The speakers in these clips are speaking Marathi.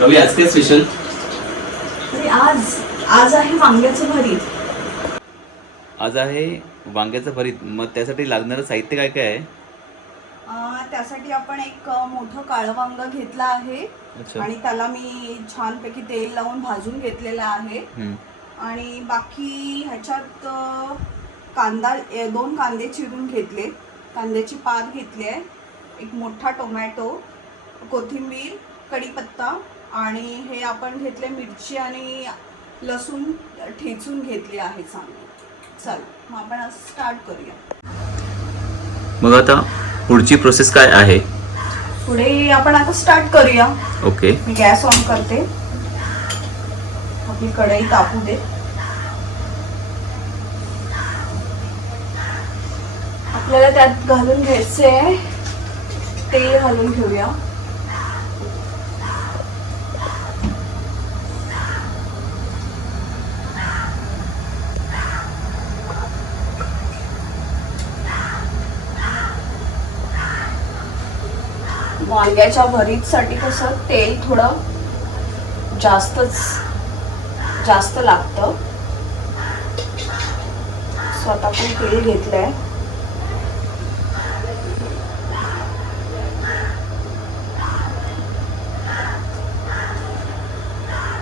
रवी आज काय स्पेशल? आज आहे वांग्याचं भरीत. आज आहे वांग्याचं भरीत. मग त्यासाठी लागणारं साहित्य काय काय आहे? त्यासाठी आपण एक मोठं काळं वांग घेतलं आहे. अच्छा. आणि त्याला मी छानपैकी तेल लावून भाजून घेतलेलं आहे. आणि बाकी ह्याच्यात कांदा 2 कांदे चिरून घेतले, कांद्याची पात घेतली आहे, एक मोठा टोमॅटो, कोथिंबीर, कढीपत्ता आणि हे आपण घेतले मिरची आणि लसूण ठेचून घेतली आहे चांगली. चल मग आपण आज स्टार्ट करूया. मग आता पुढची प्रोसेस काय आहे? पुढे आपण आता स्टार्ट करूया. ओके. मी गॅस ऑन करते. आपली कढई तापू दे. आपल्याला त्यात घालून घ्यायचे आहे, तेल घालून घेऊया. वांग्याच्या भरीतसाठी कसं तेल थोडं जास्त लागतं. स्वतः पण तेल घेतलंय.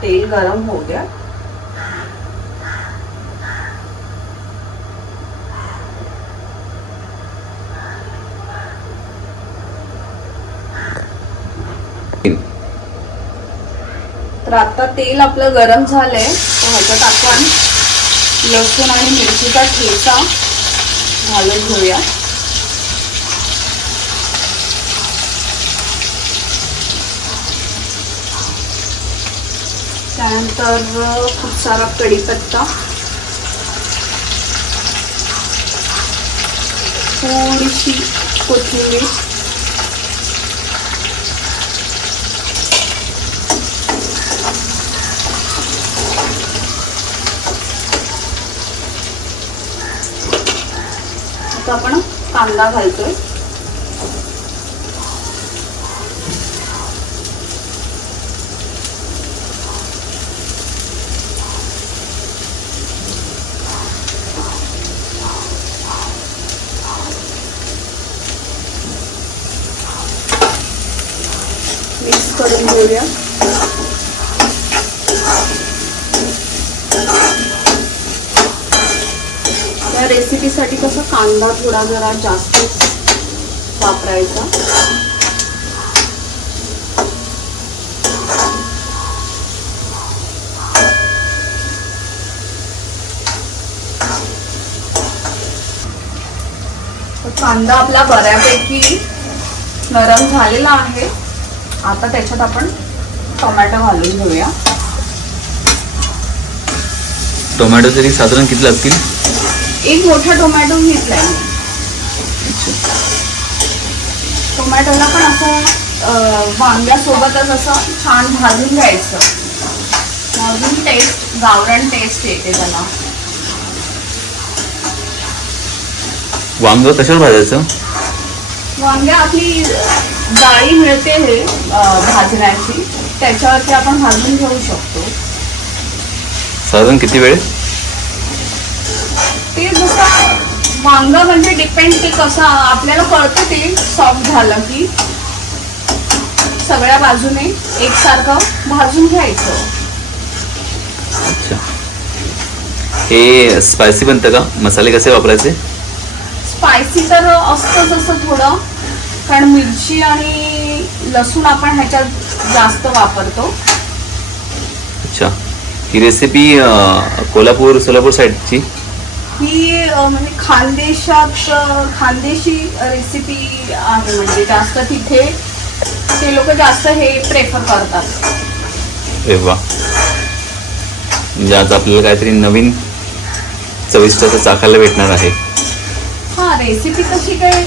तेल गरम होऊ द्या. तर आता तेल आपलं गरम झालंय. तर ह्याच्यात आपण लसूण आणि मिरचीचा ठेचा घालून घेऊया. त्यानंतर खूप सारा कढीपत्ता, थोडीशी कोथिंबीर, आता आपण कांदा घालतोय. मिक्स करून घेऊया. या रेसिपीसाठी कसं कांदा थोडा जरा जास्त वापरायचा. कांदा आपला बऱ्यापैकी नरम झालेला आहे. आता त्याच्यात आपण टोमॅटो घालून घेऊया. टोमॅटो तरी साधारण किती लागतील? एक मोठा टोमॅटो घेतलाय मी. टोमॅटोला पण असं वांग्यासोबतच असं छान भाजून घ्यायचं. अजून टेस्ट, गावरान टेस्ट येते त्याला. वांग कशावर भाजायचं? वांग्या आपली जाळी मिळते हे भाजण्याची, त्याच्यावरती आपण भाजून घेऊ शकतो. साधारण किती वेळ? ते जसं वांग म्हणजे डिपेंड, ते कसं आपल्याला कळतं ते सॉफ्ट झालं की सगळ्या बाजूने एकसारखं भाजून घ्यायचं. अच्छा. हे स्पायसी बनतं का? मसाले कसे वापरायचे? स्पायसी तर असतंच असं थोडं, कारण मिरची आणि लसूण आपण ह्याच्यात जास्त वापरतो. अच्छा. ही रेसिपी कोल्हापूर सोलापूर साईडची? ही म्हणजे खानदेशी रेसिपी आहे. म्हणजे जास्त तिथे ते लोक जास्त हे प्रेफर करतात. अरे वा. म्हणजे आज आपल्याला काहीतरी नवीन चविष्ट असं चाखायला भेटणार आहे. हा, रेसिपी कशी काय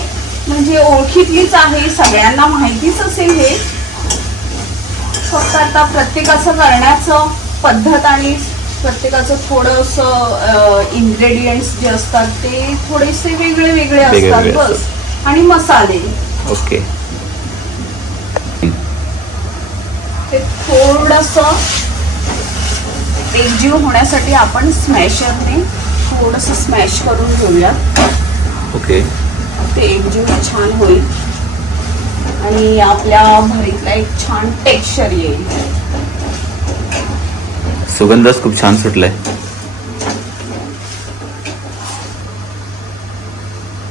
म्हणजे ओळखीतलीच आहे, सगळ्यांना माहितीच असेल हे. फक्त आता प्रत्येकाचं करण्याचं पद्धत आणि प्रत्येकाचं थोडंसं इन्ग्रेडियंट्स जे असतात ते थोडेसे वेगळे असतात बस. आणि मसाले ओके. ते थोडं थोडंसं एकजीव होण्यासाठी आपण स्मॅशरने थोडंसं स्मॅश करून घेऊया. ओके. ते एकजीव छान होईल आणि आपल्या भरीतला एक छान टेक्स्चर येईल. सुगंधच खूप छान सुटलाय.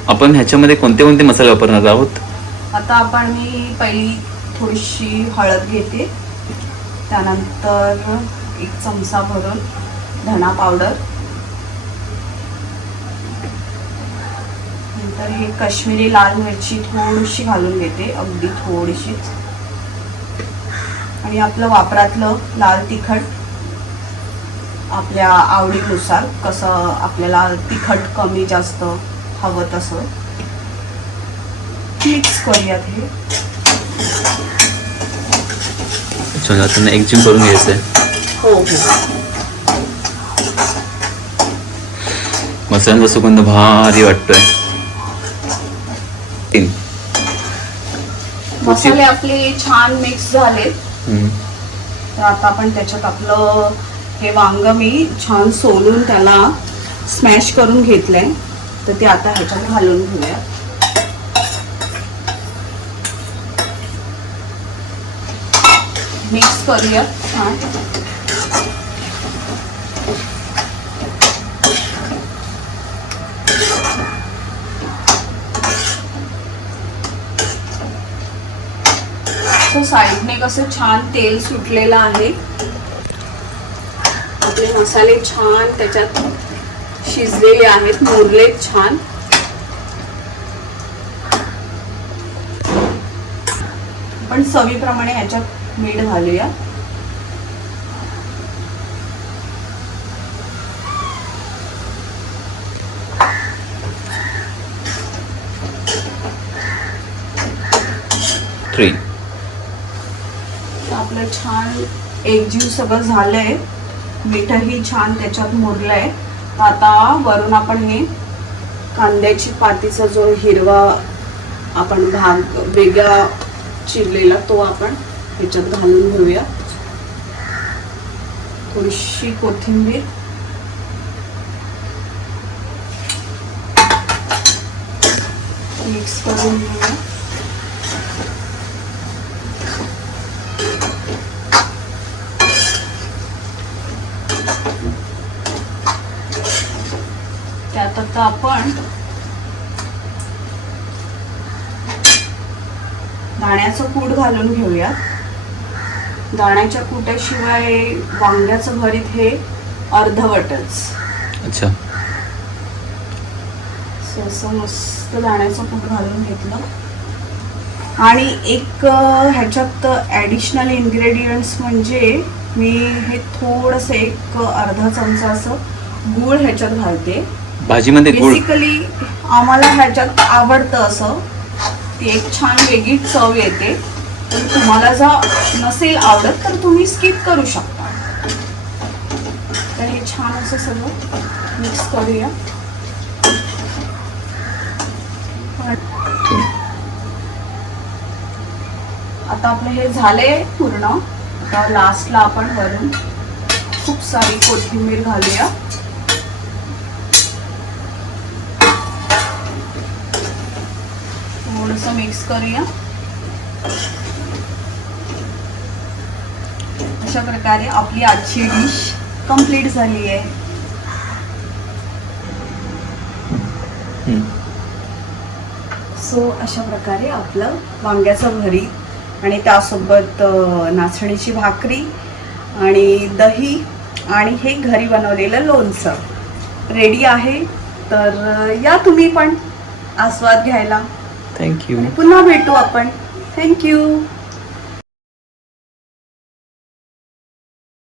आपण ह्याच्यामध्ये कोणते कोणते मसाले वापरणार आहोत? आता मी पहिली थोडीशी हळद घेते, त्यानंतर 1 चमचा भरून धना पावडर, नंतर हे काश्मीरी लाल मिरची थोडीशी घालून घेते, अगदी थोडीशीच. आणि आपलं वापरातलं लाल तिखट आपल्या आवडीनुसार, कसं आपल्याला तिखट कमी जास्त हवं तसं मिक्स करूयात. हे त्यांना एकजीव करून घ्यायचंय. हो. मसाल्यांचा सुगंध भारी वाटतोय. मसाले आपले छान मिक्स झाले. तर आता आपण त्याच्यात आपलं हे वांग मी छान सोलून त्याला स्मॅश करून घेतलंय, तर ते आता ह्याच्यात घालून घेऊया. मिक्स करूया छान. साईडने कसं छान तेल सुटलेलं आहे. आपले मसाले छान त्याच्यात शिजलेले आहेत, मुरलेत छान. आपण चवीप्रमाणे ह्याच्यात मीठ घालूया. आपलं छान एकजीव सगळं झालंय, मीठही छान त्याच्यात मुरलंय. आता वरून आपण हे कांद्याची पातीचा जो हिरवा आपण भाग वेगळा चिरलेला तो आपण ह्याच्यात घालून घेऊया. थोडीशी कोथिंबीर, मिक्स करून घेऊया. त्यात आता आपण दाण्याचं कूट घालून घेऊया. दाण्याच्या कुटाशिवाय वांग्याचं भरीत हे अर्धवटच. अच्छा. असं मस्त दाण्याचं कूट घालून घेतलं. आणि एक ह्याच्यात ॲडिशनल इन्ग्रेडियंट्स म्हणजे मी हे थोडंसं एक अर्धा चमचा असं गूळ ह्याच्यात घालते. भाजीमध्ये गूळ बेसिकली आम्हाला ह्याच्यात आवडतं असं, ती एक छान वेगळी चव येते. पण तुम्हाला जर नसेल आवडत तर तुम्ही स्किप करू शकता. तर हे छान असं सगळं मिक्स करूया. आता आपलं हे झालंय पूर्ण. आता लास्टला आपण वरून खूप सारी कोथिंबीर घालूया. थोडंसं मिक्स करूया. अशा प्रकारे आपली आजची डिश कंप्लीट झाली आहे. सो अशा प्रकारे आपलं वांग्याचं भरीत आणि त्यासोबत नाचणीची भाकरी आणि दही आणि हे घरी बनवलेलं लोणचं रेडी आहे. तर या तुम्ही पण आस्वाद घ्यायला. थँक्यू. पुन्हा भेटू आपण. थँक्यू.